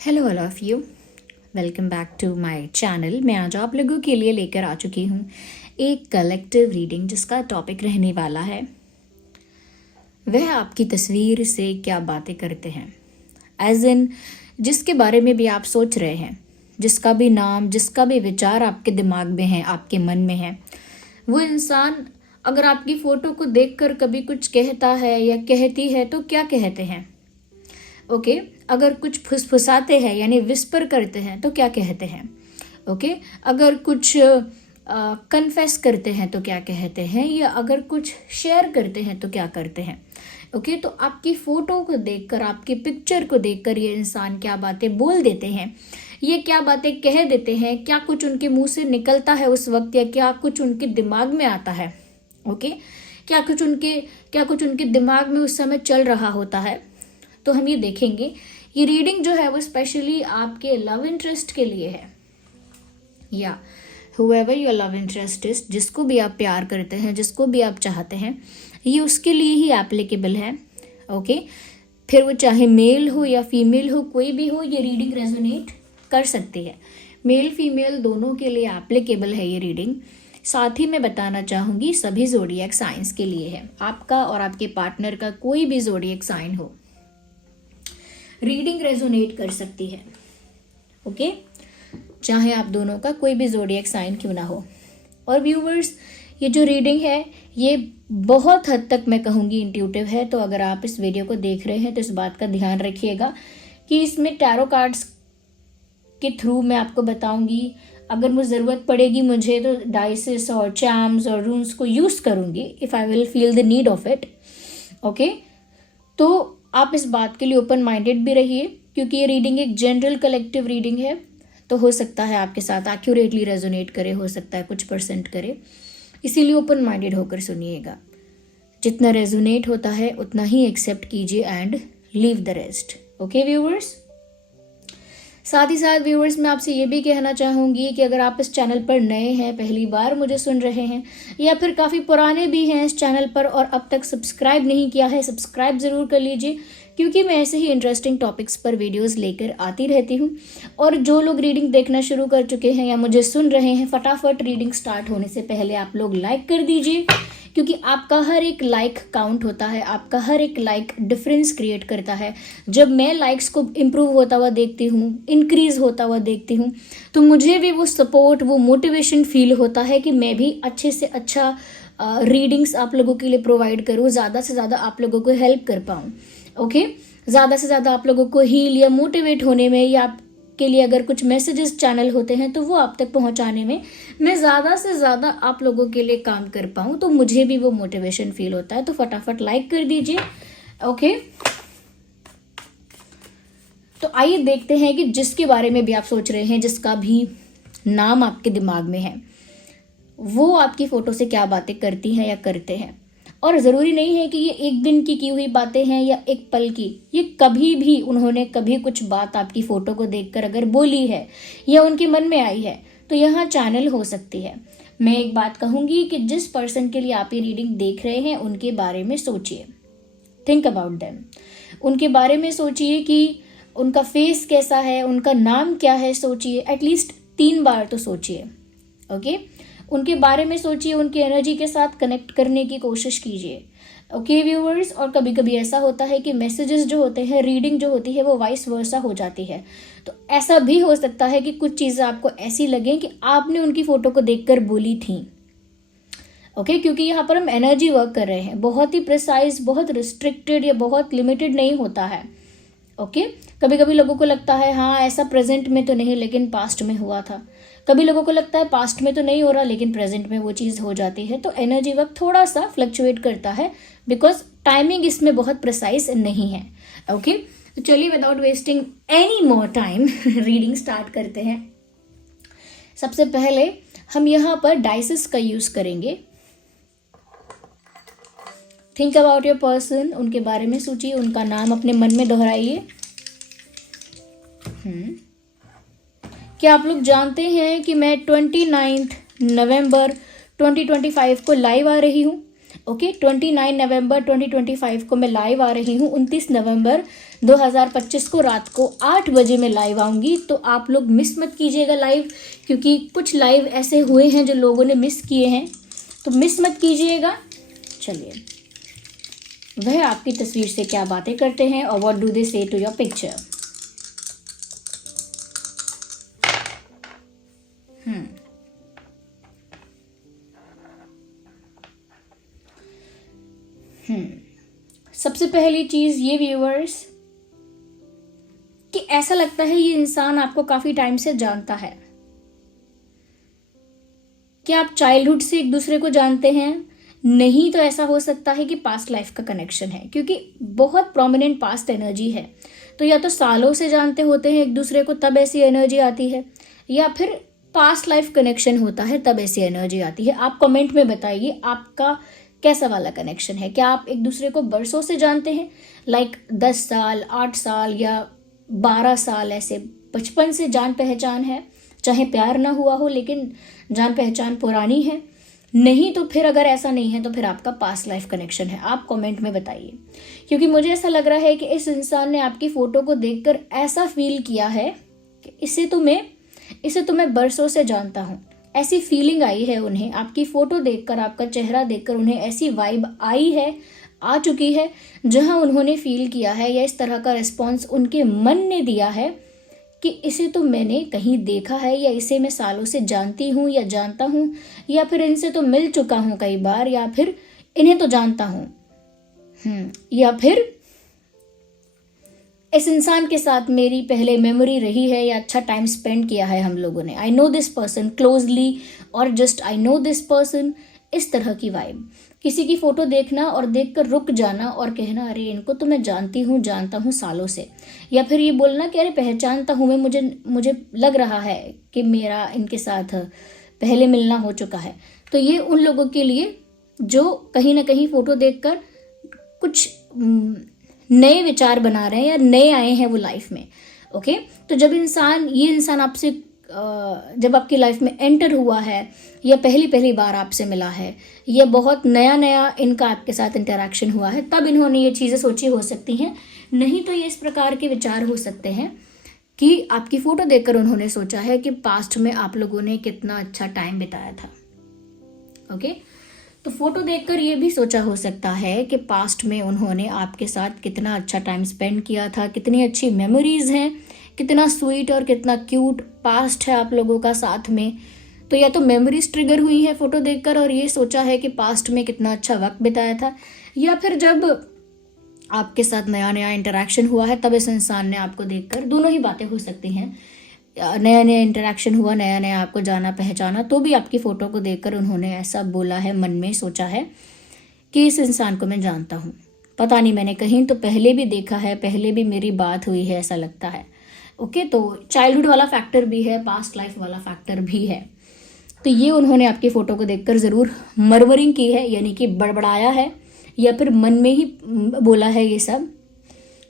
Hello all of you, welcome back to my channel. मैं आज आप लोगों के लिए लेकर आ चुकी हूँ एक कलेक्टिव रीडिंग जिसका टॉपिक रहने वाला है वह आपकी तस्वीर से क्या बातें करते हैं। एज इन जिसके बारे में भी आप सोच रहे हैं, जिसका भी नाम, जिसका भी विचार आपके दिमाग में है, आपके मन में है, वो इंसान अगर आपकी फ़ोटो को देखकर कभी कुछ कहता है या कहती है तो क्या कहते हैं। ओके अगर कुछ फुसफुसाते हैं यानी विस्पर करते हैं तो क्या कहते हैं। ओके अगर कुछ कन्फेस करते हैं तो क्या कहते हैं, या अगर कुछ शेयर करते हैं तो क्या करते हैं। ओके तो आपकी फ़ोटो को देखकर, आपकी पिक्चर को देखकर ये इंसान क्या बातें बोल देते हैं, ये क्या बातें कह देते हैं, क्या कुछ उनके मुंह से निकलता है उस वक्त, या क्या कुछ उनके दिमाग में आता है। ओके क्या कुछ उनके दिमाग में उस समय चल रहा होता है, तो हम ये देखेंगे। ये रीडिंग जो है वो स्पेशली आपके लव इंटरेस्ट के लिए है, या whoever your love interest is, जिसको भी आप प्यार करते हैं, जिसको भी आप चाहते हैं, ये उसके लिए ही एप्लीकेबल है। ओके फिर वो चाहे मेल हो या फीमेल हो, कोई भी हो, ये रीडिंग रेजोनेट कर सकती है। मेल फीमेल दोनों के लिए एप्लीकेबल है ये रीडिंग। साथ ही मैं बताना चाहूँगी सभी ज़ोडिएक साइंस के लिए है। आपका और आपके पार्टनर का कोई भी ज़ोडिएक साइन हो, रीडिंग रेजोनेट कर सकती है। ओके चाहे आप दोनों का कोई भी ज़ोडिएक साइन क्यों ना हो। और व्यूवर्स, ये जो रीडिंग है ये बहुत हद तक मैं कहूँगी इंट्यूटिव है। तो अगर आप इस वीडियो को देख रहे हैं तो इस बात का ध्यान रखिएगा कि इसमें टैरो कार्ड्स के थ्रू मैं आपको बताऊंगी। अगर मुझे ज़रूरत पड़ेगी मुझे तो डाइसेस और चार्म्स और रून्स को यूज़ करूँगी if I will feel the need of it. Okay तो आप इस बात के लिए ओपन माइंडेड भी रहिए, क्योंकि ये रीडिंग एक जनरल कलेक्टिव रीडिंग है। तो हो सकता है आपके साथ एक्यूरेटली रेजोनेट करे, हो सकता है कुछ % करे, इसीलिए ओपन माइंडेड होकर सुनिएगा। जितना रेजोनेट होता है उतना ही एक्सेप्ट कीजिए and leave the rest. Okay viewers, साथ ही साथ व्यूवर्स मैं आपसे ये भी कहना चाहूँगी कि अगर आप इस चैनल पर नए हैं, पहली बार मुझे सुन रहे हैं, या फिर काफ़ी पुराने भी हैं इस चैनल पर और अब तक सब्सक्राइब नहीं किया है, सब्सक्राइब ज़रूर कर लीजिए, क्योंकि मैं ऐसे ही इंटरेस्टिंग टॉपिक्स पर वीडियोस लेकर आती रहती हूँ। और जो लोग रीडिंग देखना शुरू कर चुके हैं या मुझे सुन रहे हैं, फटाफट रीडिंग स्टार्ट होने से पहले आप लोग लाइक कर दीजिए, क्योंकि आपका हर एक लाइक काउंट होता है, आपका हर एक लाइक डिफरेंस क्रिएट करता है। जब मैं लाइक्स को इम्प्रूव होता हुआ देखती हूँ, इंक्रीज होता हुआ देखती हूँ, तो मुझे भी वो सपोर्ट, वो मोटिवेशन फील होता है कि मैं भी अच्छे से अच्छा रीडिंग्स आप लोगों के लिए प्रोवाइड करूँ, ज़्यादा से ज़्यादा आप लोगों को हेल्प कर पाऊँ। ओके ज़्यादा से ज़्यादा आप लोगों को हील या मोटिवेट होने में, या आपके लिए अगर कुछ मैसेजेस चैनल होते हैं तो वो आप तक पहुंचाने में मैं ज़्यादा से ज़्यादा आप लोगों के लिए काम कर पाऊँ, तो मुझे भी वो मोटिवेशन फील होता है। तो फटाफट लाइक कर दीजिए। ओके तो आइए देखते हैं कि जिसके बारे में भी आप सोच रहे हैं, जिसका भी नाम आपके दिमाग में है, वो आपकी फ़ोटो से क्या बातें करती हैं या करते हैं। और ज़रूरी नहीं है कि ये एक दिन की हुई बातें हैं या एक पल की, ये कभी भी उन्होंने कभी कुछ बात आपकी फ़ोटो को देखकर अगर बोली है या उनके मन में आई है तो यहाँ चैनल हो सकती है। मैं एक बात कहूँगी कि जिस पर्सन के लिए आप ये रीडिंग देख रहे हैं उनके बारे में सोचिए, थिंक अबाउट देम। उनके बारे में सोचिए कि उनका फेस कैसा है, उनका नाम क्या है, सोचिए, एटलीस्ट 3 बार तो सोचिए। ओके उनके बारे में सोचिए, उनकी एनर्जी के साथ कनेक्ट करने की कोशिश कीजिए। ओके व्यूवर्स, और कभी कभी ऐसा होता है कि मैसेजेस जो होते हैं, रीडिंग जो होती है वो वाइस वर्सा हो जाती है। तो ऐसा भी हो सकता है कि कुछ चीज़ें आपको ऐसी लगें कि आपने उनकी फ़ोटो को देखकर बोली थी। ओके क्योंकि यहाँ पर हम एनर्जी वर्क कर रहे हैं, बहुत ही प्रिसाइज, बहुत रिस्ट्रिक्टेड या बहुत लिमिटेड नहीं होता है। ओके कभी कभी लोगों को लगता है हाँ ऐसा प्रेजेंट में तो नहीं लेकिन पास्ट में हुआ था, कभी लोगों को लगता है पास्ट में तो नहीं हो रहा लेकिन प्रेजेंट में वो चीज़ हो जाती है। तो एनर्जी वर्क थोड़ा सा फ्लक्चुएट करता है, बिकॉज टाइमिंग इसमें बहुत प्रिसाइज नहीं है। ओके तो चलिए without wasting any more time reading start करते हैं। सबसे पहले हम यहाँ पर डाइसेस का यूज़ करेंगे। थिंक अबाउट योर पर्सन, उनके बारे में सोचिए, उनका नाम अपने मन में दोहराइए। क्या आप लोग जानते हैं कि मैं 29 नवंबर 2025 को लाइव आ रही हूँ। ओके 29 नवंबर 2025 को मैं लाइव आ रही हूँ। 29 नवंबर 2025 को रात को 8 बजे मैं लाइव आऊँगी, तो आप लोग मिस मत कीजिएगा लाइव, क्योंकि कुछ लाइव ऐसे हुए हैं जो लोगों ने मिस किए हैं, तो मिस मत कीजिएगा। चलिए, वह आपकी तस्वीर से क्या बातें करते हैं और व्हाट डू दे से टू योर पिक्चर। सबसे पहली चीज ये व्यूअर्स, कि ऐसा लगता है ये इंसान आपको काफी टाइम से जानता है। क्या आप चाइल्डहुड से एक दूसरे को जानते हैं? नहीं, तो ऐसा हो सकता है कि पास्ट लाइफ का कनेक्शन है, क्योंकि बहुत प्रोमिनेंट पास्ट एनर्जी है। तो या तो सालों से जानते होते हैं एक दूसरे को, तब ऐसी एनर्जी आती है, या फिर पास्ट लाइफ कनेक्शन होता है तब ऐसी एनर्जी आती है। आप कमेंट में बताइए आपका कैसा वाला कनेक्शन है। क्या आप एक दूसरे को बरसों से जानते हैं, लाइक 10 साल, 8 साल या 12 साल, ऐसे बचपन से जान पहचान है, चाहे प्यार ना हुआ हो लेकिन जान पहचान पुरानी है? नहीं, तो फिर अगर ऐसा नहीं है तो फिर आपका पास्ट लाइफ कनेक्शन है। आप कमेंट में बताइए, क्योंकि मुझे ऐसा लग रहा है कि इस इंसान ने आपकी फ़ोटो को देखकर ऐसा फील किया है कि इसे तो मैं बरसों से जानता हूँ। ऐसी फीलिंग आई है उन्हें, आपकी फ़ोटो देखकर, आपका चेहरा देखकर उन्हें ऐसी वाइब आ चुकी है, जहाँ उन्होंने फील किया है, या इस तरह का रिस्पॉन्स उनके मन ने दिया है कि इसे तो मैंने कहीं देखा है, या इसे मैं सालों से जानती हूँ या जानता हूँ, या फिर इनसे तो मिल चुका हूँ कई बार, या फिर इन्हें तो जानता हूँ, या फिर इस इंसान के साथ मेरी पहले मेमोरी रही है, या अच्छा टाइम स्पेंड किया है हम लोगों ने। I know this person closely, और just I know this person, इस तरह की वाइब। किसी की फ़ोटो देखना और देखकर रुक जाना और कहना अरे इनको तो मैं जानता हूँ सालों से, या फिर ये बोलना कि अरे पहचानता हूँ मैं, मुझे लग रहा है कि मेरा इनके साथ पहले मिलना हो चुका है। तो ये उन लोगों के लिए जो कहीं ना कहीं फ़ोटो देखकर कुछ नए विचार बना रहे हैं या नए आए हैं वो लाइफ में। ओके, तो जब ये इंसान आपसे जब आपकी लाइफ में एंटर हुआ है, या पहली बार आपसे मिला है, या बहुत नया इनका आपके साथ इंटरेक्शन हुआ है, तब इन्होंने ये चीज़ें सोची हो सकती हैं। नहीं तो ये इस प्रकार के विचार हो सकते हैं कि आपकी फ़ोटो देखकर उन्होंने सोचा है कि पास्ट में आप लोगों ने कितना अच्छा टाइम बिताया था। ओके, तो फोटो देखकर ये भी सोचा हो सकता है कि पास्ट में उन्होंने आपके साथ कितना अच्छा टाइम स्पेंड किया था, कितनी अच्छी मेमोरीज हैं, कितना स्वीट और कितना क्यूट पास्ट है आप लोगों का साथ में। तो या तो मेमोरीज ट्रिगर हुई है फोटो देखकर और ये सोचा है कि पास्ट में कितना अच्छा वक्त बिताया था, या फिर जब आपके साथ नया इंटरेक्शन हुआ है तब इस इंसान ने आपको देखकर, दोनों ही बातें हो सकती हैं। नया इंटरेक्शन हुआ, नया आपको जाना पहचाना, तो भी आपकी फ़ोटो को देखकर उन्होंने ऐसा बोला है, मन में सोचा है कि इस इंसान को मैं जानता हूँ, पता नहीं मैंने कहीं तो पहले भी देखा है, पहले भी मेरी बात हुई है, ऐसा लगता है। ओके, तो चाइल्डहुड वाला फैक्टर भी है, पास्ट लाइफ वाला फैक्टर भी है। तो ये उन्होंने आपकी फ़ोटो को देखकर ज़रूर मर्मरिंग की है, यानी कि बड़बड़ाया है, या फिर मन में ही बोला है ये सब,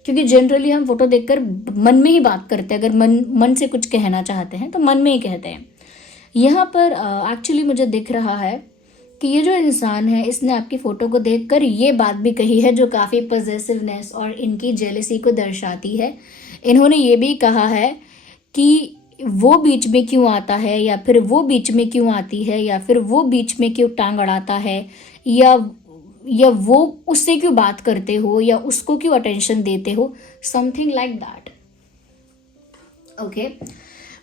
क्योंकि जनरली हम फोटो देखकर मन में ही बात करते हैं। अगर मन से कुछ कहना चाहते हैं तो मन में ही कहते हैं। यहाँ पर एक्चुअली मुझे दिख रहा है कि ये जो इंसान है इसने आपकी फ़ोटो को देखकर ये बात भी कही है जो काफ़ी पॉजिटिवनेस और इनकी जेलसी को दर्शाती है। इन्होंने ये भी कहा है कि वो बीच में क्यों आता है, या फिर वो बीच में क्यों आती है, या फिर वो बीच में क्यों टांग अड़ाता है, या वो उससे क्यों बात करते हो, या उसको क्यों अटेंशन देते हो, समथिंग लाइक दैट। ओके,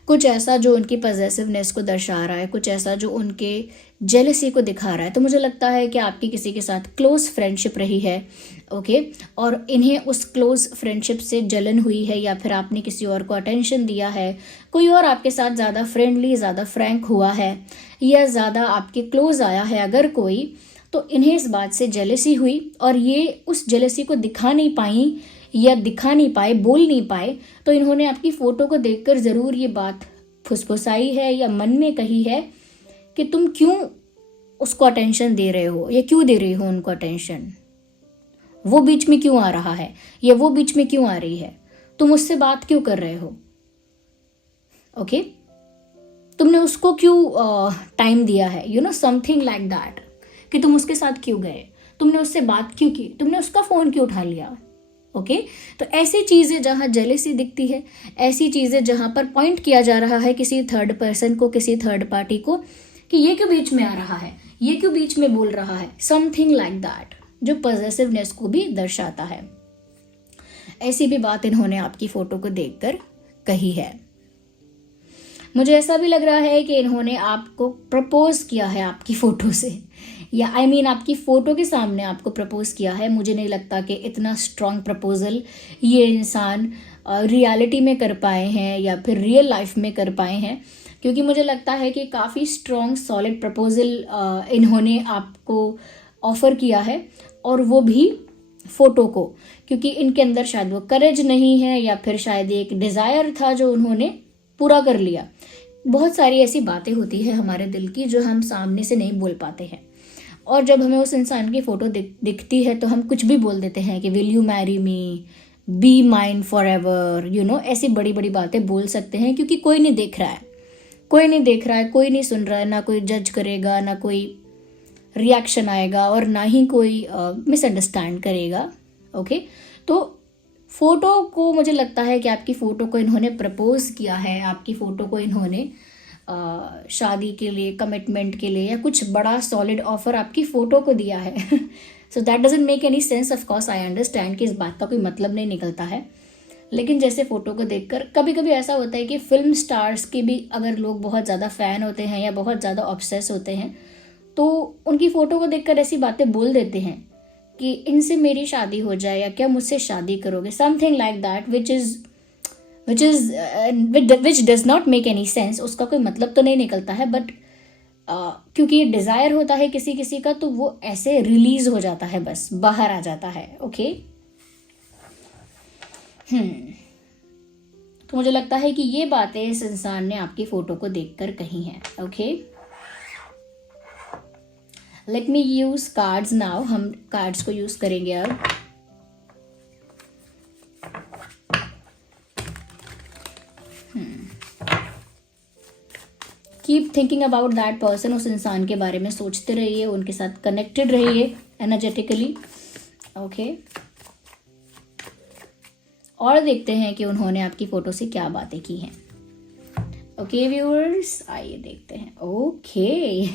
कुछ ऐसा जो उनकी पॉजिटिवनेस को दर्शा रहा है, कुछ ऐसा जो उनके जेलसी को दिखा रहा है। तो मुझे लगता है कि आपकी किसी के साथ क्लोज फ्रेंडशिप रही है। ओके, और इन्हें उस क्लोज फ्रेंडशिप से जलन हुई है, या फिर आपने किसी और को अटेंशन दिया है, कोई और आपके साथ ज़्यादा फ्रेंडली, ज़्यादा फ्रैंक हुआ है, या ज़्यादा आपके क्लोज आया है अगर कोई, तो इन्हें इस बात से जेलसी हुई और ये उस जेलसी को दिखा नहीं पाई, या दिखा नहीं पाए, बोल नहीं पाए। तो इन्होंने आपकी फ़ोटो को देखकर ज़रूर ये बात फुसफुसाई है, या मन में कही है कि तुम क्यों उसको अटेंशन दे रहे हो, या क्यों दे रही हो उनको अटेंशन, वो बीच में क्यों आ रहा है, या वो बीच में क्यों आ रही है, तुम उससे बात क्यों कर रहे हो। ओके, तुमने उसको क्यों टाइम दिया है, you know, something like that, कि तुम उसके साथ क्यों गए, तुमने उससे बात क्यों की, तुमने उसका फ़ोन क्यों उठा लिया। ओके तो ऐसी चीज़ें जहाँ जेलेसी दिखती है, ऐसी चीज़ें जहाँ पर पॉइंट किया जा रहा है किसी थर्ड पर्सन को, किसी थर्ड पार्टी को, कि ये क्यों बीच में आ रहा है, ये क्यों बीच में बोल रहा है, समथिंग लाइक दैट, जो पॉजेसिवनेस को भी दर्शाता है। ऐसी भी बात इन्होंने आपकी फोटो को देखकर कही है। मुझे ऐसा भी लग रहा है कि इन्होंने आपको प्रपोज किया है आपकी फ़ोटो से, या आई मीन आपकी फ़ोटो के सामने आपको प्रपोज किया है। मुझे नहीं लगता कि इतना स्ट्रॉन्ग प्रपोजल ये इंसान रियलिटी में कर पाए हैं या फिर रियल लाइफ में कर पाए हैं, क्योंकि मुझे लगता है कि काफ़ी स्ट्रॉन्ग सॉलिड प्रपोजल इन्होंने आपको ऑफ़र किया है, और वो भी फ़ोटो को, क्योंकि इनके अंदर शायद वो करेज नहीं है या फिर शायद एक डिज़ायर था जो उन्होंने पूरा कर लिया। बहुत सारी ऐसी बातें होती है हमारे दिल की जो हम सामने से नहीं बोल पाते हैं, और जब हमें उस इंसान की फ़ोटो दिखती है तो हम कुछ भी बोल देते हैं कि will you marry me, be mine for ever, you know, ऐसी बड़ी बड़ी बातें बोल सकते हैं, क्योंकि कोई नहीं देख रहा है, कोई नहीं देख रहा है, कोई नहीं सुन रहा है, ना कोई जज करेगा, ना कोई रिएक्शन आएगा, और ना ही कोई मिसअंडरस्टैंड करेगा। ओके तो फ़ोटो को, मुझे लगता है कि आपकी फ़ोटो को इन्होंने प्रपोज किया है, आपकी फ़ोटो को इन्होंने शादी के लिए, कमिटमेंट के लिए, या कुछ बड़ा सॉलिड ऑफर आपकी फ़ोटो को दिया है। So that doesn't make any sense. Of course I understand कि इस बात का कोई मतलब नहीं निकलता है, लेकिन जैसे फ़ोटो को देखकर कभी कभी ऐसा होता है कि फिल्म स्टार्स के भी अगर लोग बहुत ज़्यादा फ़ैन होते हैं या बहुत ज़्यादा ऑब्सेस होते हैं, तो उनकी फ़ोटो को देखकर ऐसी बातें बोल देते हैं कि इनसे मेरी शादी हो जाए, या क्या मुझसे शादी करोगे, something like that, which does not make any sense. उसका कोई मतलब तो नहीं निकलता है, बट क्योंकि ये डिज़ायर होता है किसी किसी का, तो वो ऐसे रिलीज हो जाता है, बस बाहर आ जाता है। ओके तो मुझे लगता है कि ये बातें इस इंसान ने आपकी फ़ोटो को देखकर कही हैं। Okay let me use cards now. हम कार्ड्स को यूज करेंगे अब। Keep thinking about that person. उस इंसान के बारे में सोचते रहिए, उनके साथ कनेक्टेड रहिए एनर्जेटिकली। ओके और देखते हैं कि उन्होंने आपकी फोटो से क्या बातें की हैं। ओके व्यूअर्स, आइए देखते हैं। ओके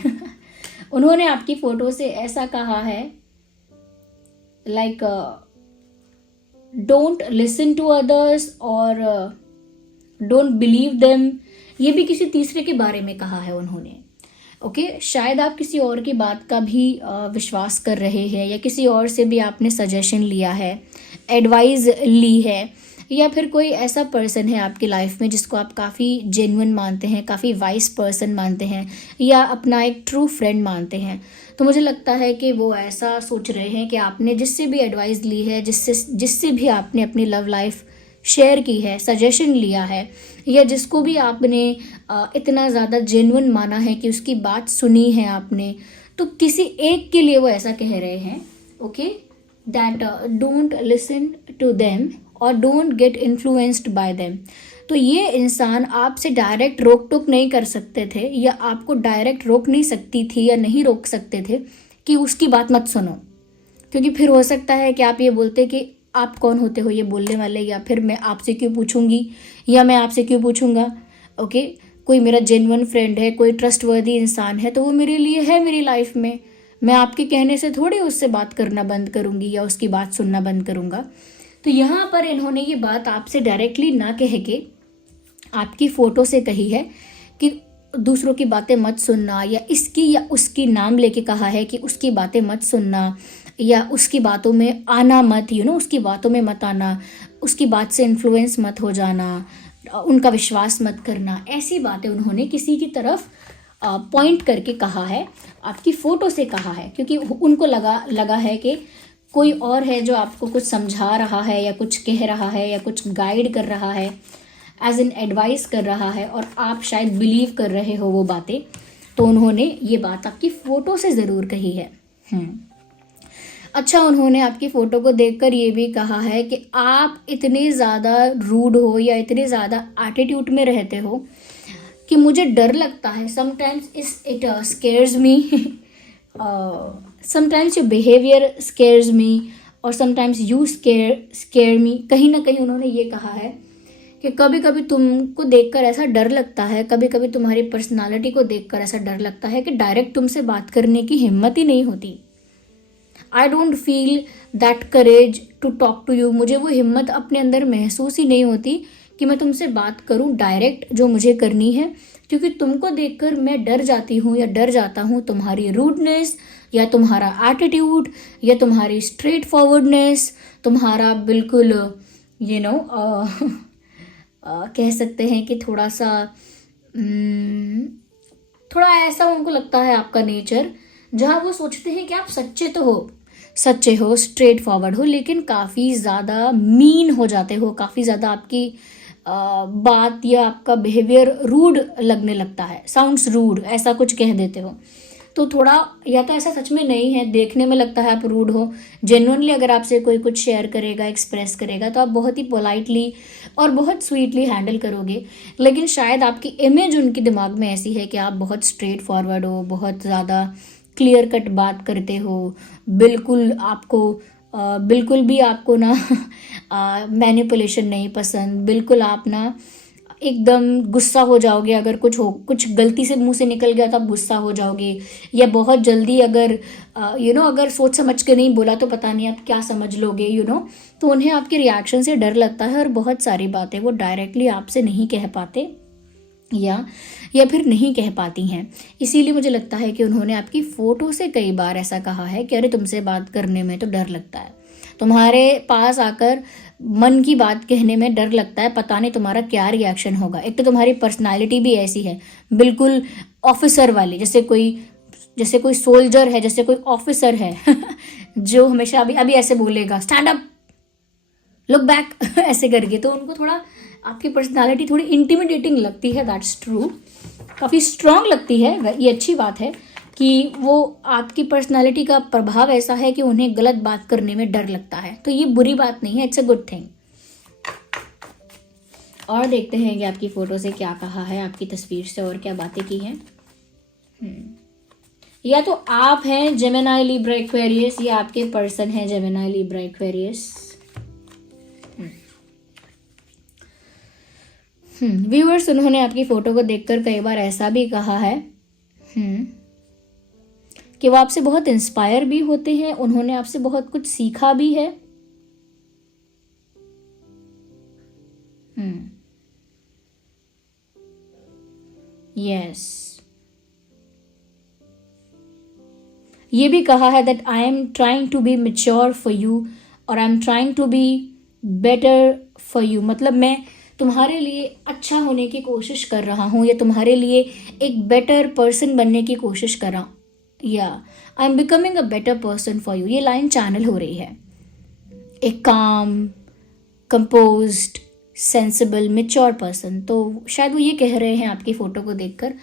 उन्होंने आपकी फोटो से ऐसा कहा है, like don't listen to others और डोंट बिलीव देम। ये भी किसी तीसरे के बारे में कहा है उन्होंने। ओके शायद आप किसी और की बात का भी विश्वास कर रहे हैं, या किसी और से भी आपने सजेशन लिया है, एडवाइस ली है, या फिर कोई ऐसा पर्सन है आपकी लाइफ में जिसको आप काफ़ी जेन्युइन मानते हैं, काफ़ी वाइस पर्सन मानते हैं, या अपना एक ट्रू फ्रेंड मानते हैं। तो मुझे लगता है कि वो ऐसा सोच रहे हैं कि आपने जिससे भी एडवाइस ली है, जिससे भी आपने अपनी लव लाइफ शेयर की है, सजेशन लिया है, या जिसको भी आपने इतना ज़्यादा जेन्युइन माना है कि उसकी बात सुनी है आपने, तो किसी एक के लिए वो ऐसा कह रहे हैं, okay, that don't listen to them और don't get influenced by them. तो ये इंसान आपसे डायरेक्ट रोक टोक नहीं कर सकते थे, या आपको डायरेक्ट रोक नहीं सकती थी, या नहीं रोक सकते थे कि उसकी बात मत सुनो, क्योंकि फिर हो सकता है कि आप ये बोलते कि आप कौन होते हो ये बोलने वाले, या फिर मैं आपसे क्यों पूछूंगी, या मैं आपसे क्यों पूछूंगा। ओके कोई मेरा जेन्युइन फ्रेंड है, कोई ट्रस्टवर्दी इंसान है, तो वो मेरे लिए है मेरी लाइफ में। मैं आपके कहने से थोड़ी उससे बात करना बंद करूंगी या उसकी बात सुनना बंद करूंगा। तो यहाँ पर इन्होंने ये बात आपसे डायरेक्टली ना कह के आपकी फ़ोटो से कही है कि दूसरों की बातें मत सुनना, या इसकी या उसकी नाम लेके कहा है कि उसकी बातें मत सुनना, या उसकी बातों में आना मत, उसकी बातों में मत आना, उसकी बात से इन्फ्लुएंस मत हो जाना, उनका विश्वास मत करना। ऐसी बातें उन्होंने किसी की तरफ पॉइंट करके कहा है, आपकी फ़ोटो से कहा है, क्योंकि उनको लगा है कि कोई और है जो आपको कुछ समझा रहा है, या कुछ कह रहा है, या कुछ गाइड कर रहा है, एज एन एडवाइस कर रहा है, और आप शायद बिलीव कर रहे हो वो बातें। तो उन्होंने ये बात आपकी फ़ोटो से ज़रूर कही है। अच्छा उन्होंने आपकी फ़ोटो को देखकर ये भी कहा है कि आप इतने ज़्यादा रूड हो, या इतने ज़्यादा एटीट्यूड में रहते हो कि मुझे डर लगता है। Sometimes it scares me, sometimes your behaviour scares me, और समटाइम्स यू स्केयर मी। कहीं ना कहीं उन्होंने ये कहा है कि कभी कभी तुमको देखकर ऐसा डर लगता है, कभी कभी तुम्हारी पर्सनालिटी को देखकर ऐसा डर लगता है कि डायरेक्ट तुमसे बात करने की हिम्मत ही नहीं होती। I don't feel that courage to talk to you. मुझे वो हिम्मत अपने अंदर महसूस ही नहीं होती कि मैं तुमसे बात करूं डायरेक्ट जो मुझे करनी है, क्योंकि तुमको देखकर मैं डर जाती हूँ या डर जाता हूँ तुम्हारी रूडनेस या तुम्हारा एटीट्यूड या तुम्हारी स्ट्रेट फॉरवर्डनेस, तुम्हारा बिल्कुल कह सकते हैं कि थोड़ा सा थोड़ा ऐसा उनको लगता है आपका नेचर, जहाँ वो सोचते हैं कि आप सच्चे हो, स्ट्रेट फॉरवर्ड हो, लेकिन काफ़ी ज़्यादा मीन हो जाते हो, काफ़ी ज़्यादा आपकी बात या आपका बिहेवियर रूड लगने लगता है, साउंड्स रूड, ऐसा कुछ कह देते हो। तो थोड़ा, या तो ऐसा सच में नहीं है, देखने में लगता है आप रूड हो, जेन्युइनली अगर आपसे कोई कुछ शेयर करेगा, एक्सप्रेस करेगा तो आप बहुत ही पोलाइटली और बहुत स्वीटली हैंडल करोगे, लेकिन शायद आपकी इमेज उनके दिमाग में ऐसी है कि आप बहुत स्ट्रेट फॉरवर्ड हो, बहुत ज़्यादा क्लियर कट बात करते हो, बिल्कुल भी आपको ना मैनिपुलेशन नहीं पसंद, बिल्कुल आप ना एकदम गुस्सा हो जाओगे, अगर कुछ गलती से मुंह से निकल गया तो आप गुस्सा हो जाओगे, या बहुत जल्दी अगर अगर सोच समझ के नहीं बोला तो पता नहीं आप क्या समझ लोगे, तो उन्हें आपके रिएक्शन से डर लगता है और बहुत सारी बातें वो डायरेक्टली आपसे नहीं कह पाते या फिर नहीं कह पाती हैं। इसीलिए मुझे लगता है कि उन्होंने आपकी फ़ोटो से कई बार ऐसा कहा है कि अरे तुमसे बात करने में तो डर लगता है, तुम्हारे पास आकर मन की बात कहने में डर लगता है, पता नहीं तुम्हारा क्या रिएक्शन होगा। एक तो तुम्हारी पर्सनालिटी भी ऐसी है, बिल्कुल ऑफिसर वाली, जैसे कोई सोल्जर है, जैसे कोई ऑफिसर है जो हमेशा अभी ऐसे बोलेगा, स्टैंड अप, लुक बैक ऐसे करके, तो उनको थोड़ा आपकी पर्सनालिटी थोड़ी इंटिमिडेटिंग लगती है। दैट्स ट्रू, काफ़ी स्ट्रांग लगती है, ये अच्छी बात है कि वो आपकी पर्सनालिटी का प्रभाव ऐसा है कि उन्हें गलत बात करने में डर लगता है, तो ये बुरी बात नहीं है, इट्स अ गुड थिंग। और देखते हैं कि आपकी फ़ोटो से क्या कहा है, आपकी तस्वीर से और क्या बातें की हैं। या तो आप हैं जेमिनी लिब्रा एक्वेरियस, या आपके पर्सन है जेमिनी लिब्रा एक्वेरियस। व्यूअर्स, उन्होंने आपकी फ़ोटो को देखकर कई बार ऐसा भी कहा है कि वो आपसे बहुत इंस्पायर भी होते हैं, उन्होंने आपसे बहुत कुछ सीखा भी है। यस, ये भी कहा है that I am trying to be mature for you और I am trying to be better for you, मतलब मैं तुम्हारे लिए अच्छा होने की कोशिश कर रहा हूँ, या तुम्हारे लिए एक बेटर पर्सन बनने की कोशिश कर रहा हूँ, या आई am becoming a better person for you. ये लाइन चैनल हो रही है, एक काम, कंपोज्ड, सेंसिबल, मैच्योर पर्सन। तो शायद वो ये कह रहे हैं आपकी फ़ोटो को देखकर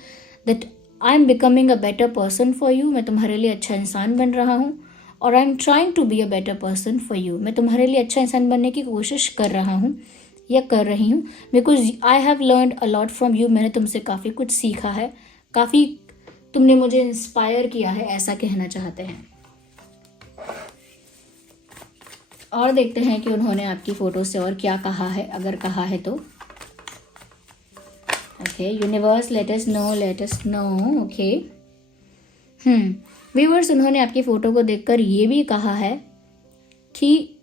that I am becoming a better person for you, मैं तुम्हारे लिए अच्छा इंसान बन रहा हूँ, और I am trying to be a better person for you, मैं तुम्हारे लिए अच्छा इंसान बनने की कोशिश कर रहा हूँ या कर रही हूँ, because I have learned a lot from you, मैंने तुमसे काफ़ी कुछ सीखा है, काफ़ी तुमने मुझे इंस्पायर किया है, ऐसा कहना चाहते हैं। और देखते हैं कि उन्होंने आपकी फ़ोटो से और क्या कहा है, अगर कहा है तो। Okay, universe let us know. Okay, viewers, उन्होंने आपकी फ़ोटो को देखकर ये भी कहा है कि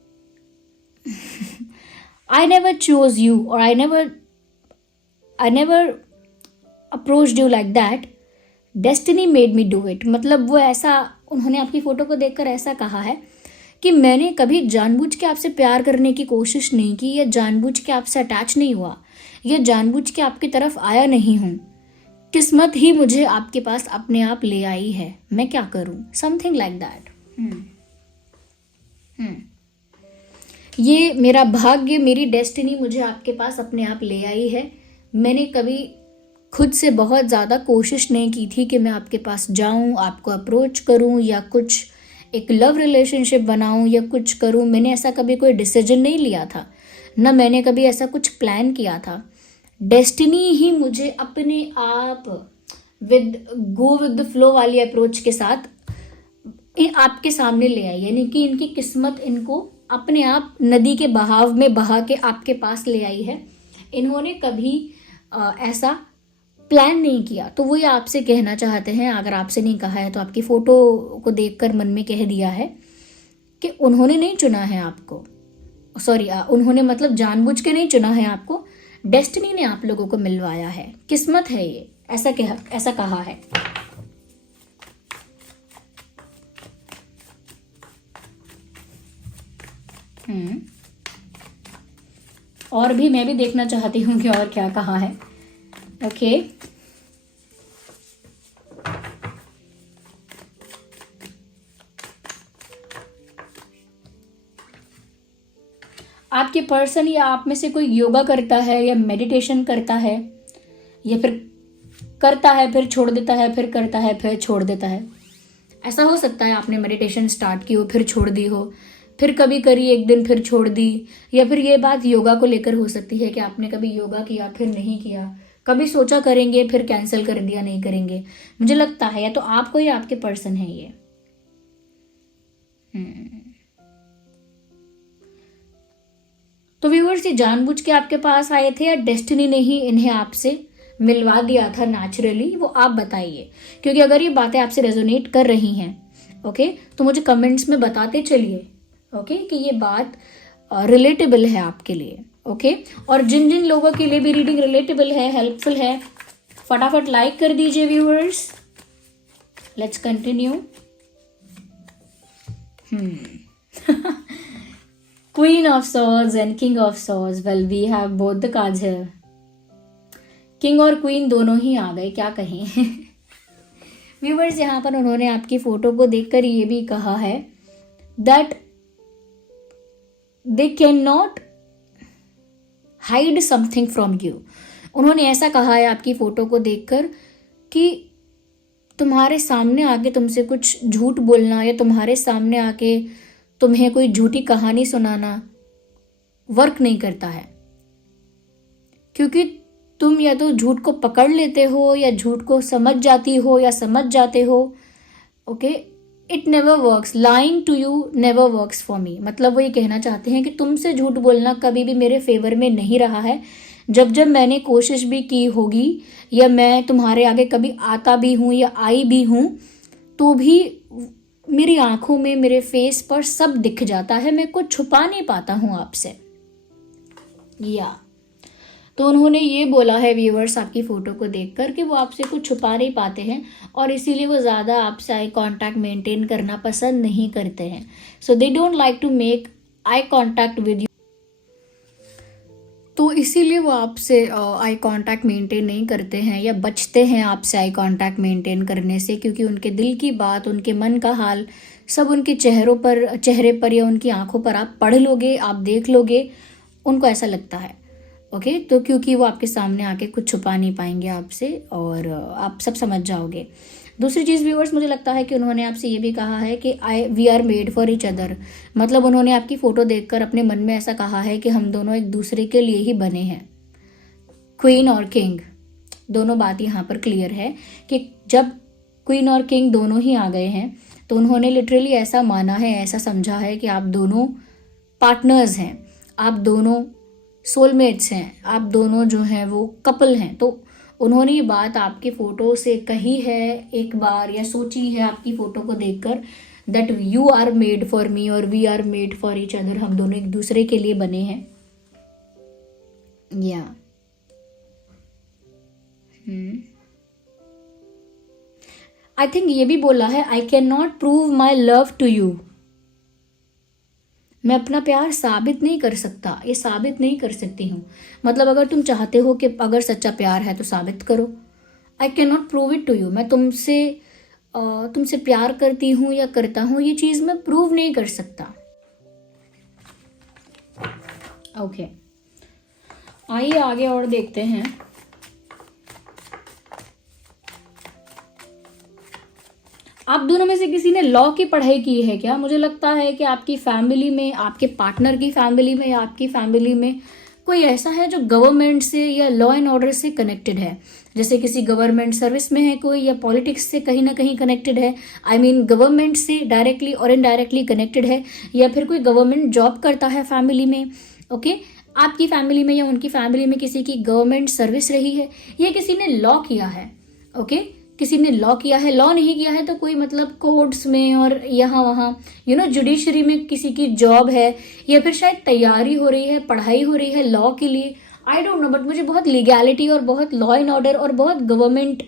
I never chose you or I never approached you like that. Destiny made me do it. मतलब वो ऐसा, उन्होंने आपकी फ़ोटो को देखकर ऐसा कहा है कि मैंने कभी जानबूझ के आपसे प्यार करने की कोशिश नहीं की, या जानबूझ के आपसे अटैच नहीं हुआ, या जानबूझ के आपकी तरफ आया नहीं हूँ, किस्मत ही मुझे आपके पास अपने आप ले आई है, मैं क्या करूँ, समथिंग लाइक दैट। ये मेरा भाग्य, मेरी डेस्टिनी मुझे आपके पास अपने आप ले आई है। मैंने कभी खुद से बहुत ज़्यादा कोशिश नहीं की थी कि मैं आपके पास जाऊं, आपको अप्रोच करूं, या कुछ एक लव रिलेशनशिप बनाऊं या कुछ करूं। मैंने ऐसा कभी कोई डिसीजन नहीं लिया था, ना मैंने कभी ऐसा कुछ प्लान किया था। डेस्टिनी ही मुझे अपने आप गो विद द फ्लो वाली अप्रोच के साथ आपके सामने ले आई, यानी कि इनकी किस्मत इनको अपने आप नदी के बहाव में बहा के आपके पास ले आई है। इन्होंने कभी ऐसा प्लान नहीं किया। तो वो ये आपसे कहना चाहते हैं, अगर आपसे नहीं कहा है तो आपकी फ़ोटो को देखकर मन में कह दिया है कि उन्होंने नहीं चुना है आपको, सॉरी उन्होंने मतलब जानबूझ के नहीं चुना है आपको, डेस्टिनी ने आप लोगों को मिलवाया है, किस्मत है ये, ऐसा कहा है। और भी मैं भी देखना चाहती हूँ कि और क्या कहा है। ओके, आपके पर्सन या आप में से कोई योगा करता है या मेडिटेशन करता है, या फिर करता है फिर छोड़ देता है, फिर करता है फिर छोड़ देता है। ऐसा हो सकता है आपने मेडिटेशन स्टार्ट की हो, फिर छोड़ दी हो, फिर कभी करी एक दिन फिर छोड़ दी, या फिर ये बात योगा को लेकर हो सकती है कि आपने कभी योगा किया फिर नहीं किया, कभी सोचा करेंगे फिर कैंसिल कर दिया, नहीं करेंगे। मुझे लगता है या तो आपको या आपके पर्सन है ये। तो व्यूअर्स, ये जानबूझ के आपके पास आए थे या डेस्टिनी ने ही इन्हें आपसे मिलवा दिया था नेचुरली, वो आप बताइए। क्योंकि अगर ये बातें आपसे रेजोनेट कर रही हैं, ओके, तो मुझे कमेंट्स में बताते चलिए, ओके, कि ये बात रिलेटेबल है आपके लिए, ओके। और जिन जिन लोगों के लिए भी रीडिंग रिलेटेबल है, हेल्पफुल है, फटाफट लाइक कर दीजिए viewers. Let's continue. Queen of Swords and King of Swords. Well, we have both the cards here. King और क्वीन दोनों ही आ गए, क्या कहें। व्यूवर्स, यहाँ पर उन्होंने आपकी फोटो को देखकर ये भी कहा है that they can not hide something from you. उन्होंने ऐसा कहा है आपकी फोटो को देखकर कि तुम्हारे सामने आके तुमसे कुछ झूठ बोलना या तुम्हारे सामने आके तुम्हें कोई झूठी कहानी सुनाना वर्क नहीं करता है, क्योंकि तुम या तो झूठ को पकड़ लेते हो या झूठ को समझ जाती हो या समझ जाते हो, okay. It never works, lying to you never works for me. मतलब वो ये कहना चाहते हैं कि तुमसे झूठ बोलना कभी भी मेरे फेवर में नहीं रहा है। जब जब मैंने कोशिश भी की होगी या मैं तुम्हारे आगे कभी आता भी हूँ या आई भी हूँ, तो भी मेरी आंखों में, मेरे फेस पर सब दिख जाता है, मैं कुछ छुपा नहीं पाता हूँ आपसे। या तो उन्होंने ये बोला है व्यूअर्स आपकी फोटो को देखकर कि वो आपसे कुछ छुपा नहीं पाते हैं और इसीलिए वो ज़्यादा आपसे आई कांटेक्ट मेंटेन करना पसंद नहीं करते हैं। So they don't like to make eye contact with you. तो इसीलिए वो आपसे आई कांटेक्ट मेंटेन नहीं करते हैं या बचते हैं आपसे आई कांटेक्ट मेंटेन करने से, क्योंकि उनके दिल की बात, उनके मन का हाल सब उनके चेहरे पर या उनकी आंखों पर आप पढ़ लोगे, आप देख लोगे, उनको ऐसा लगता है, ओके। तो क्योंकि वो आपके सामने आके कुछ छुपा नहीं पाएंगे आपसे और आप सब समझ जाओगे। दूसरी चीज़ व्यूअर्स, मुझे लगता है कि उन्होंने आपसे ये भी कहा है कि we are made for each other. मतलब उन्होंने आपकी फ़ोटो देखकर अपने मन में ऐसा कहा है कि हम दोनों एक दूसरे के लिए ही बने हैं। क्वीन और किंग दोनों बात यहाँ पर क्लियर है कि जब क्वीन और किंग दोनों ही आ गए हैं तो उन्होंने लिटरली ऐसा माना है, ऐसा समझा है कि आप दोनों पार्टनर्स हैं, आप दोनों सोलमेट्स हैं, आप दोनों जो हैं वो कपल हैं। तो उन्होंने ये बात आपकी फ़ोटो से कही है एक बार या सोची है आपकी फ़ोटो को देखकर that you are made for me और we are made for each other. हम दोनों एक दूसरे के लिए बने हैं। या आई थिंक ये भी बोला है I can not prove my love to you. मैं अपना प्यार साबित नहीं कर सकता, ये साबित नहीं कर सकती हूँ। मतलब अगर तुम चाहते हो कि अगर सच्चा प्यार है तो साबित करो। I can not prove it to you. मैं तुमसे प्यार करती हूँ या करता हूँ, ये चीज़ मैं प्रूव नहीं कर सकता। ओके, आइए आगे और देखते हैं। आप दोनों में से किसी ने लॉ की पढ़ाई की है क्या? मुझे लगता है कि आपकी फैमिली में, आपके पार्टनर की फैमिली में या आपकी फैमिली में कोई ऐसा है जो गवर्नमेंट से या लॉ एंड ऑर्डर से कनेक्टेड है, जैसे किसी गवर्नमेंट सर्विस में है कोई, या पॉलिटिक्स से कहीं ना कहीं कनेक्टेड है, आई मीन गवर्नमेंट से डायरेक्टली और इनडायरेक्टली कनेक्टेड है, या फिर कोई गवर्नमेंट जॉब करता है फैमिली में, ओके, आपकी फैमिली में या उनकी फैमिली में किसी की गवर्नमेंट सर्विस रही है, या किसी ने लॉ किया है, ओके, किसी ने लॉ किया है, लॉ नहीं किया है तो कोई मतलब कोर्ट्स में और यहाँ वहाँ जुडिशरी में किसी की जॉब है, या फिर शायद तैयारी हो रही है, पढ़ाई हो रही है लॉ के लिए, आई डोंट नो, बट मुझे बहुत लीगैलिटी और बहुत लॉ एंड ऑर्डर और बहुत गवर्नमेंट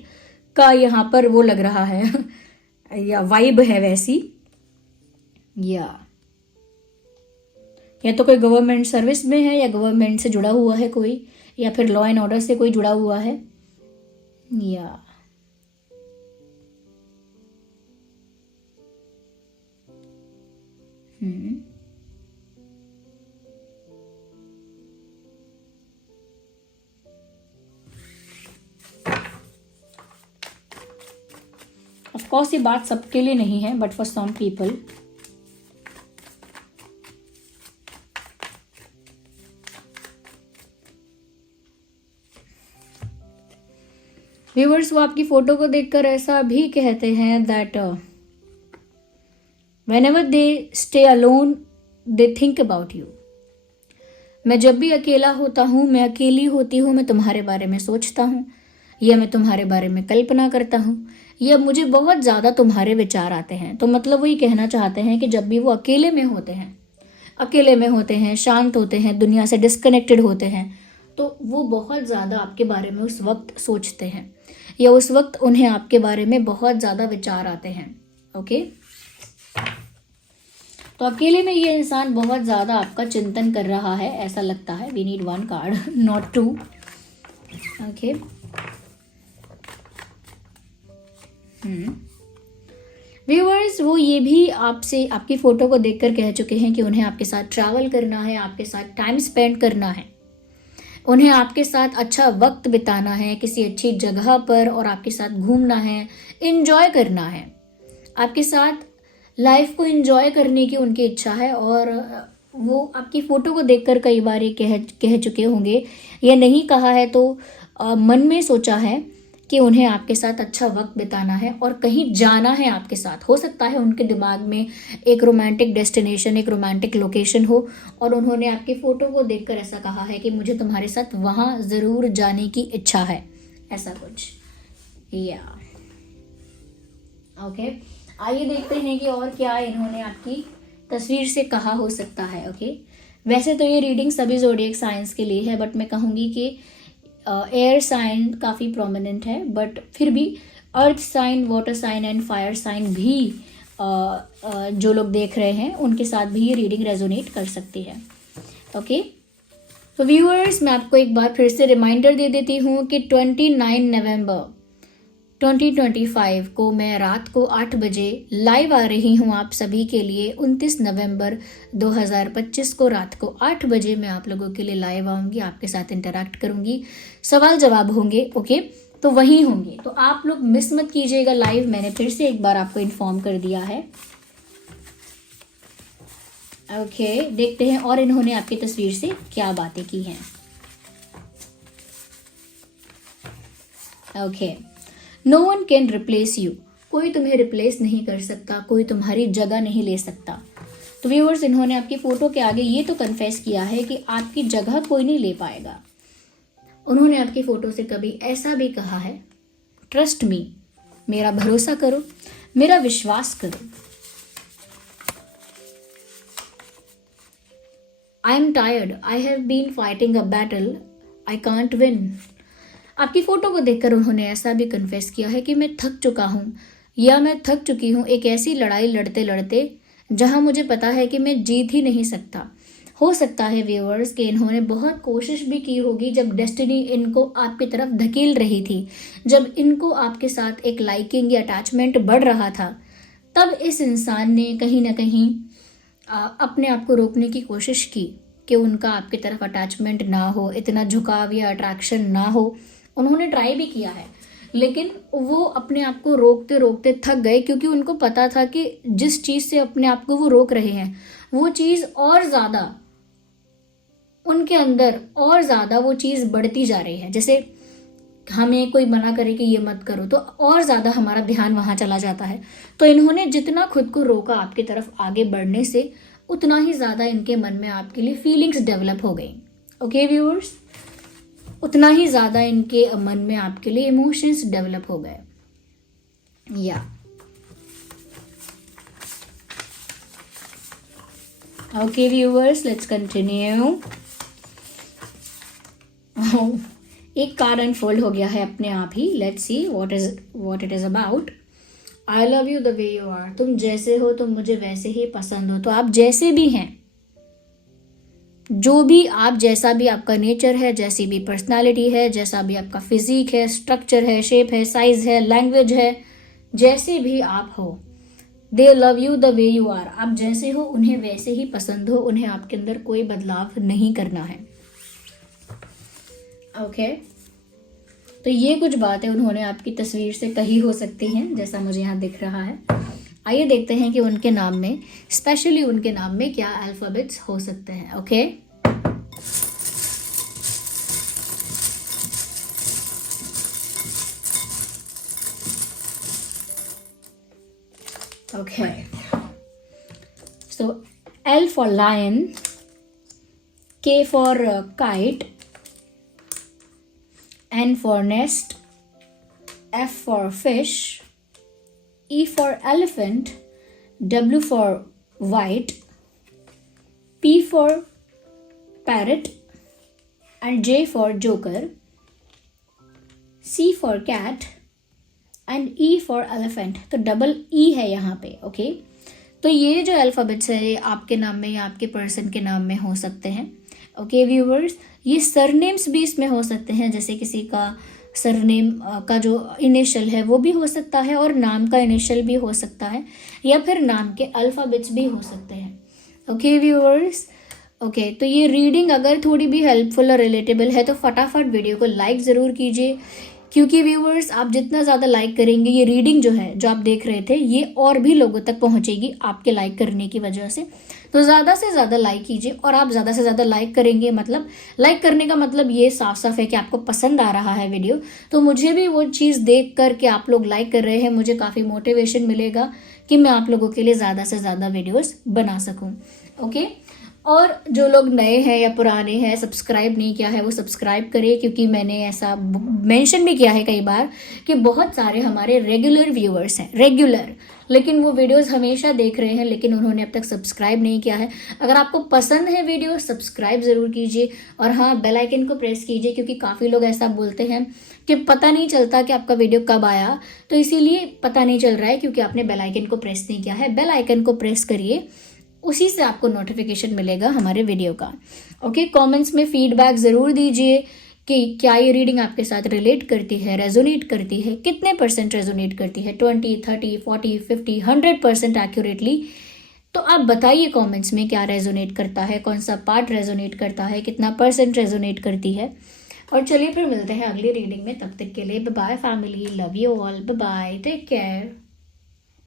का यहाँ पर वो लग रहा है या वाइब है वैसी, या तो कोई गवर्नमेंट सर्विस में है, या गवर्नमेंट से जुड़ा हुआ है कोई, या फिर लॉ एंड ऑर्डर से कोई जुड़ा हुआ है, या ऑफ कोर्स ये बात सबके लिए नहीं है, but for some people viewers वो आपकी फोटो को देखकर ऐसा भी कहते हैं that whenever they stay alone they think about you। मैं जब भी अकेला होता हूँ, मैं अकेली होती हूँ, मैं तुम्हारे बारे में सोचता हूँ, या मैं तुम्हारे बारे में कल्पना करता हूँ, या मुझे बहुत ज़्यादा तुम्हारे विचार आते हैं। तो मतलब वो ये कहना चाहते हैं कि जब भी वो अकेले में होते हैं, शांत होते हैं, दुनिया से डिस्कनेक्टेड होते हैं, तो वो बहुत ज़्यादा आपके बारे में उस वक्त सोचते हैं, या उस वक्त उन्हें आपके बारे में बहुत ज़्यादा विचार आते हैं, ओके। तो अकेले में ये इंसान बहुत ज़्यादा आपका चिंतन कर रहा है, ऐसा लगता है। We need 1 card, not 2, okay. Viewers वो ये भी आपसे आपकी फ़ोटो को देखकर कह चुके हैं कि उन्हें आपके साथ ट्रैवल करना है, आपके साथ टाइम स्पेंड करना है, उन्हें आपके साथ अच्छा वक्त बिताना है, किसी अच्छी जगह पर और आपके साथ घूमना है, एंजॉय करना है, आपके साथ लाइफ को एंजॉय करने की उनकी इच्छा है। और वो आपकी फ़ोटो को देखकर कई बार ये कह चुके होंगे, या नहीं कहा है तो मन में सोचा है कि उन्हें आपके साथ अच्छा वक्त बिताना है और कहीं जाना है आपके साथ। हो सकता है उनके दिमाग में एक रोमांटिक डेस्टिनेशन, एक रोमांटिक लोकेशन हो, और उन्होंने आपकी फ़ोटो को देखकर ऐसा कहा है कि मुझे तुम्हारे साथ वहाँ ज़रूर जाने की इच्छा है, ऐसा कुछ, या ओके। आइए देखते हैं कि और क्या इन्होंने आपकी तस्वीर से कहा हो सकता है, ओके। वैसे तो ये रीडिंग सभी ज़ोडिएक साइंस के लिए है, बट मैं कहूँगी कि एयर साइन काफ़ी प्रोमिनेंट है, बट फिर भी earth sign, water sign and fire sign भी जो लोग देख रहे हैं उनके साथ भी ये रीडिंग रेजोनेट कर सकती है, ओके। तो व्यूअर्स मैं आपको एक बार फिर से रिमाइंडर दे देती हूँ कि 29 नवंबर 2025 को मैं रात को 8 बजे लाइव आ रही हूँ आप सभी के लिए। 29 नवंबर 2025 को रात को 8 बजे मैं आप लोगों के लिए लाइव आऊँगी, आपके साथ इंटरैक्ट करूँगी, सवाल जवाब होंगे, ओके। तो वहीं होंगे, तो आप लोग मिस मत कीजिएगा लाइव। मैंने फिर से एक बार आपको इन्फॉर्म कर दिया है, ओके। देखते हैं और इन्होंने आपकी तस्वीर से क्या बातें की हैं, okay. No one can replace you, कोई तुम्हें रिप्लेस नहीं कर सकता, कोई तुम्हारी जगह नहीं ले सकता। तो व्यूअर्स इन्होंने आपकी फ़ोटो के आगे ये तो कन्फेस किया है कि आपकी जगह कोई नहीं ले पाएगा। उन्होंने आपकी फ़ोटो से कभी ऐसा भी कहा है, ट्रस्ट मी, मेरा भरोसा करो, मेरा विश्वास करो। I am tired, I have been fighting a battle, I can't win. आपकी फ़ोटो को देखकर उन्होंने ऐसा भी कन्फेस किया है कि मैं थक चुका हूँ, या मैं थक चुकी हूँ एक ऐसी लड़ाई लड़ते लड़ते जहाँ मुझे पता है कि मैं जीत ही नहीं सकता। हो सकता है व्यूअर्स कि इन्होंने बहुत कोशिश भी की होगी, जब डेस्टिनी इनको आपकी तरफ धकेल रही थी, जब इनको आपके साथ एक लाइकिंग या अटैचमेंट बढ़ रहा था, तब इस इंसान ने कहीं ना कहीं अपने आप को रोकने की कोशिश की कि उनका आपकी तरफ अटैचमेंट ना हो, इतना झुकाव या अट्रैक्शन ना हो। उन्होंने ट्राई भी किया है, लेकिन वो अपने आप को रोकते रोकते थक गए, क्योंकि उनको पता था कि जिस चीज़ से अपने आप को वो रोक रहे हैं वो चीज़ और ज़्यादा उनके अंदर और ज़्यादा वो चीज़ बढ़ती जा रही है। जैसे हमें कोई मना करे कि ये मत करो तो और ज़्यादा हमारा ध्यान वहाँ चला जाता है। तो इन्होंने जितना खुद को रोका आपकी तरफ आगे बढ़ने से, उतना ही ज़्यादा इनके मन में आपके लिए फीलिंग्स डेवलप हो गई। ओके व्यूअर्स, उतना ही ज़्यादा इनके मन में आपके लिए इमोशंस डेवलप हो गए। या ओके व्यूअर्स, लेट्स कंटिन्यू। एक कार्ड अनफोल्ड हो गया है अपने आप ही। Let's see what it is about. I love you the way you are. तुम जैसे हो तुम मुझे वैसे ही पसंद हो। तो आप जैसे भी हैं, जो भी आप, जैसा भी आपका नेचर है, जैसी भी पर्सनालिटी है, जैसा भी आपका फिजिक है, स्ट्रक्चर है, शेप है, साइज है, लैंग्वेज है, जैसे भी आप हो, they love you the way you are. आप जैसे हो उन्हें वैसे ही पसंद हो, उन्हें आपके अंदर कोई बदलाव नहीं करना है। ओके तो ये कुछ बातें उन्होंने आपकी तस्वीर से कही हो सकती हैं, जैसा मुझे यहाँ दिख रहा है। आइए देखते हैं कि उनके नाम में, स्पेशली उनके नाम में क्या अल्फाबेट्स हो सकते हैं। Okay okay so L for lion, K for kite, N for nest, F for fish, E for elephant, W for white, P for parrot, and J for joker, C for cat, and E for elephant। तो double E है यहाँ पे। Okay तो ये जो alphabets है, ये आपके नाम में या आपके पर्सन के नाम में हो सकते हैं। ओके व्यूवर्स, ये सरनेम्स भी इसमें हो सकते हैं। जैसे किसी का सरनेम का जो इनिशियल है वो भी हो सकता है, और नाम का इनिशियल भी हो सकता है, या फिर नाम के अल्फ़ाबेट्स भी हो सकते हैं। ओके व्यूवर्स, ओके तो ये रीडिंग अगर थोड़ी भी हेल्पफुल और रिलेटेबल है तो फटाफट वीडियो को लाइक ज़रूर कीजिए, क्योंकि व्यूवर्स आप जितना ज़्यादा लाइक करेंगे, ये रीडिंग जो है, जो आप देख रहे थे, ये और भी लोगों तक पहुंचेगी आपके लाइक करने की वजह से। तो ज़्यादा से ज़्यादा लाइक कीजिए, और आप ज़्यादा से ज़्यादा लाइक करेंगे, मतलब लाइक करने का मतलब ये साफ साफ है कि आपको पसंद आ रहा है वीडियो। तो मुझे भी वो चीज़ देख कर के आप लोग लाइक कर रहे हैं, मुझे काफ़ी मोटिवेशन मिलेगा कि मैं आप लोगों के लिए ज़्यादा से ज़्यादा वीडियोज़ बना सकूँ। ओके और जो लोग नए हैं या पुराने हैं, सब्सक्राइब नहीं किया है, वो सब्सक्राइब करें, क्योंकि मैंने ऐसा मेंशन भी किया है कई बार कि बहुत सारे हमारे रेगुलर व्यूअर्स हैं, रेगुलर, लेकिन वो वीडियोस हमेशा देख रहे हैं, लेकिन उन्होंने अब तक सब्सक्राइब नहीं किया है। अगर आपको पसंद है वीडियो, सब्सक्राइब ज़रूर कीजिए, और हाँ, बेल आइकन को प्रेस कीजिए, क्योंकि काफ़ी लोग ऐसा बोलते हैं कि पता नहीं चलता कि आपका वीडियो कब आया, तो इसीलिए पता नहीं चल रहा है क्योंकि आपने बेल आइकन को प्रेस नहीं किया है। बेल आइकन को प्रेस करिए, उसी से आपको नोटिफिकेशन मिलेगा हमारे वीडियो का। ओके कमेंट्स में फीडबैक ज़रूर दीजिए कि क्या ये रीडिंग आपके साथ रिलेट करती है, रेजोनेट करती है, कितने % रेजोनेट करती है, 20, 30, 40, 50, 100% एक्यूरेटली। तो आप बताइए कमेंट्स में क्या रेजोनेट करता है, कौन सा पार्ट रेजोनेट करता है, कितना % रेजोनेट करती है। और चलिए फिर मिलते हैं अगली रीडिंग में, तब तक के लिए bye bye family, love you all, bye bye, take care.